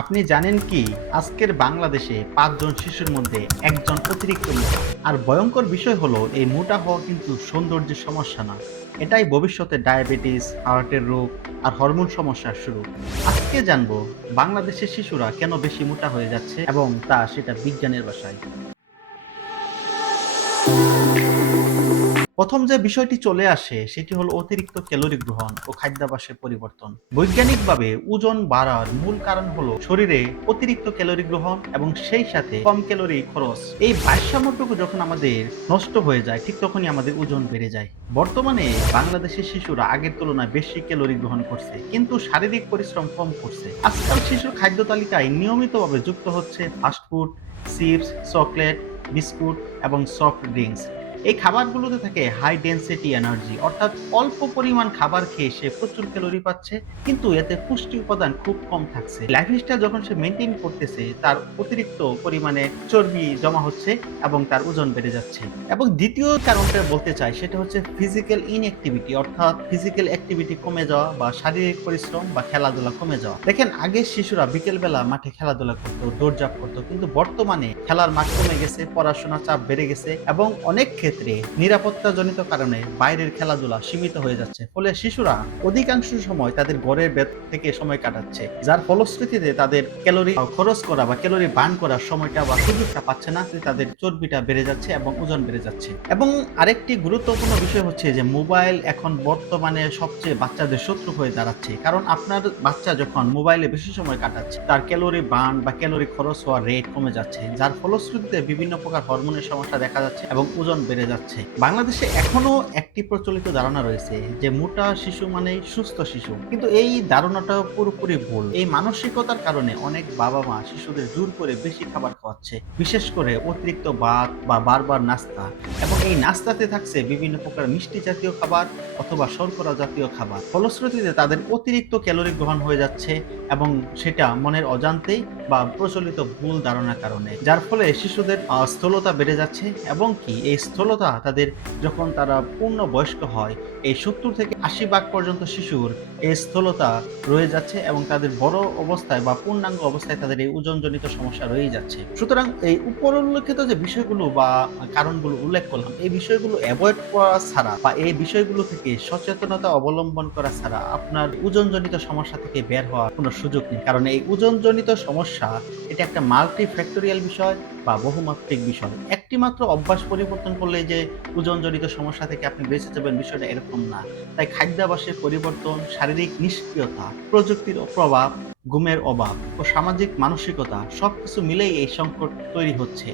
আপনি জানেন কি আজকের বাংলাদেশে ৫ জন শিশুর মধ্যে একজন অতিরিক্ত মোটা। আর ভয়ঙ্কর বিষয় হলো এই মোটা হওয়া কিন্তু সৌন্দর্যের সমস্যা না। এটাই ভবিষ্যতে ডায়াবেটিস, হার্টের রোগ আর হরমোন সমস্যার শুরু। আজকে জানবো বাংলাদেশের শিশুরা কেন বেশি মোটা হয়ে যাচ্ছে এবং সেটা বিজ্ঞানের ভাষায়। প্রথম যে বিষয়টি চলে আসে সেটি হলো অতিরিক্ত ক্যালোরি গ্রহণ ও খাদ্যাভ্যাসের পরিবর্তন। বৈজ্ঞানিকভাবে ওজন বাড়ার মূল কারণ হলো শরীরে অতিরিক্ত ক্যালোরি গ্রহণ এবং সেই সাথে কম ক্যালোরি খরচ। এই ভারসাম্যটুকু যখন আমাদের নষ্ট হয়ে যায় ঠিক তখনই আমাদের ওজন বেড়ে যায়। বর্তমানে বাংলাদেশের শিশুরা আগের তুলনায় বেশি ক্যালোরি গ্রহণ করছে কিন্তু শারীরিক পরিশ্রম কম করছে। আজকাল শিশুর খাদ্য তালিকায় নিয়মিতভাবে যুক্ত হচ্ছে ফাস্টফুড, চিপস, চকলেট, বিস্কুট এবং সফট ড্রিঙ্কস। এই খাবারগুলোতে থাকে হাই ডেনসিটি এনার্জি, অর্থাৎ অল্প পরিমাণ খাবার খেয়ে সে প্রচুর ক্যালোরি পাচ্ছে কিন্তু এতে পুষ্টি উপাদান খুব কম থাকছে। লাইফস্টাইল যখন সে মেনটেন করতেছে তার অতিরিক্ত পরিমাণে চর্বি জমা হচ্ছে এবং তার ওজন বেড়ে যাচ্ছে। এবং দ্বিতীয় কারণটা বলতে চাই সেটা হচ্ছে ফিজিক্যাল ইনঅ্যাক্টিভিটি, অর্থাৎ ফিজিক্যাল অ্যাক্টিভিটি কমে যাওয়া বা শারীরিক পরিশ্রম বা খেলাধুলা কমে যাওয়া। দেখেন আগে শিশুরা বিকেলবেলা মাঠে খেলাধুলা করতো, দৌড়ঝাঁপ করতো, কিন্তু বর্তমানে খেলার মাঠ কমে গেছে, পড়াশোনার চাপ বেড়ে গেছে এবং অনেক ক্ষেত্রে নিরাপত্তাজনিত কারণে বাইরের খেলাধুলা সীমিত হয়ে যাচ্ছে। ফলে শিশুরা অধিকাংশ সময় তাদের ঘরের ভেতর থেকে সময় কাটাচ্ছে, যার ফলশ্রুতিতে তাদের ক্যালোরি খরচ করা বা ক্যালোরি বার্ন করার সময়টা বা সুযোগটা পাচ্ছে না, তাদের চর্বিটা বেড়ে যাচ্ছে এবং ওজন বেড়ে যাচ্ছে। এবং আরেকটি গুরুত্বপূর্ণ বিষয় হচ্ছে যে মোবাইল এখন বর্তমানে সবচেয়ে বাচ্চাদের শত্রু হয়ে দাঁড়াচ্ছে। কারণ আপনার বাচ্চা যখন মোবাইলে বেশি সময় কাটাচ্ছে তার ক্যালোরি বার্ন বা ক্যালোরি খরচ হওয়ার রেট কমে যাচ্ছে, যার ফলশ্রুতিতে বিভিন্ন প্রকার হরমোনের সমস্যা দেখা যাচ্ছে এবং ওজন বেড়ে যাচ্ছে। বাংলাদেশে এখনো একটি প্রচলিত ধারণা রয়েছে যে মোটা শিশু মানেই সুস্থ শিশু, কিন্তু এই ধারণাটা পুরোপুরি ভুল। এই মানসিকতার কারণে অনেক বাবা মা শিশুদের জোর করে বেশি খাবার খাওয়াচ্ছে, বিশেষ করে অতিরিক্ত ভাত বা বারবার নাস্তা। এবং এই নাস্তাতে থাকছে বিভিন্ন প্রকার মিষ্টি জাতীয় খাবার অথবা শর্করা জাতীয় খাবার। ফলশ্রুতিতে তাদের অতিরিক্ত ক্যালোরি গ্রহণ হয়ে যাচ্ছে এবং সেটা মনের অজান্তেই বা প্রচলিত ভুল ধারণার কারণে, যার ফলে শিশুদের স্থূলতা বেড়ে যাচ্ছে। এবং কি এই স্থূলতা তাদের যখন তারা পূর্ণ বয়স্ক হয়, এই 70 থেকে 80 ভাগ পর্যন্ত শিশুর এই স্থূলতা রয়ে যাচ্ছে এবং তাদের বড় অবস্থায় বা পূর্ণাঙ্গ অবস্থায় তাদের এই ওজনজনিত সমস্যা রয়েই যাচ্ছে। সুতরাং এই উপর উল্লেখিত যে বিষয়গুলো বা কারণগুলো উল্লেখ করলাম, এই বিষয়গুলো অ্যাভয়েড করা ছাড়া বা এই বিষয়গুলো থেকে সচেতনতা অবলম্বন করা ছাড়া আপনার ওজনজনিত সমস্যা থেকে বের হওয়ার কোনো সুযোগ নেই। কারণ এই ওজনজনিত সমস্যা এটা একটা মাল্টি ফ্যাক্টোরিয়াল বিষয় বা বহুমাত্রিক বিষয়। একটি মাত্র অভ্যাস পরিবর্তন করলে যে ওজনজনিত সমস্যা থেকে আপনি বেঁচে যাবেন বিষয়টা এরকম না। তাই খাদ্যাভ্যাসের পরিবর্তন, শারীরিক নিষ্ক্রিয়তা, প্রযুক্তির প্রভাব, ঘুমের অভাব ও সামাজিক মানসিকতা সবকিছু মিলেই এই সংকট তৈরি হচ্ছে।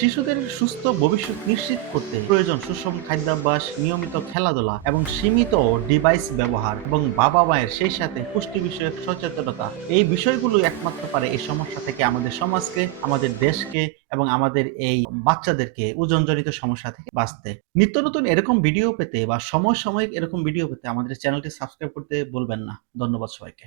শিশুদের সুস্থ ভবিষ্যৎ নিশ্চিত করতে প্রয়োজন সুষম খাদ্যাভ্যাস, নিয়মিত খেলাধুলা এবং সীমিত ডিভাইস ব্যবহার এবং বাবা মায়ের সেই সাথে পুষ্টি বিষয়ক সচেতনতা। এই বিষয়গুলো একমাত্র পারে এই সমস্যা থেকে আমাদের সমাজকে, আমাদের দেশকে এবং আমাদের এই বাচ্চাদেরকে ওজনজনিত সমস্যা থেকে বাঁচতে। নিত্য নতুন এরকম ভিডিও পেতে বা সময় সাময়িক এরকম ভিডিও পেতে আমাদের চ্যানেলটি সাবস্ক্রাইব করতে ভুলবেন না। ধন্যবাদ সবাইকে।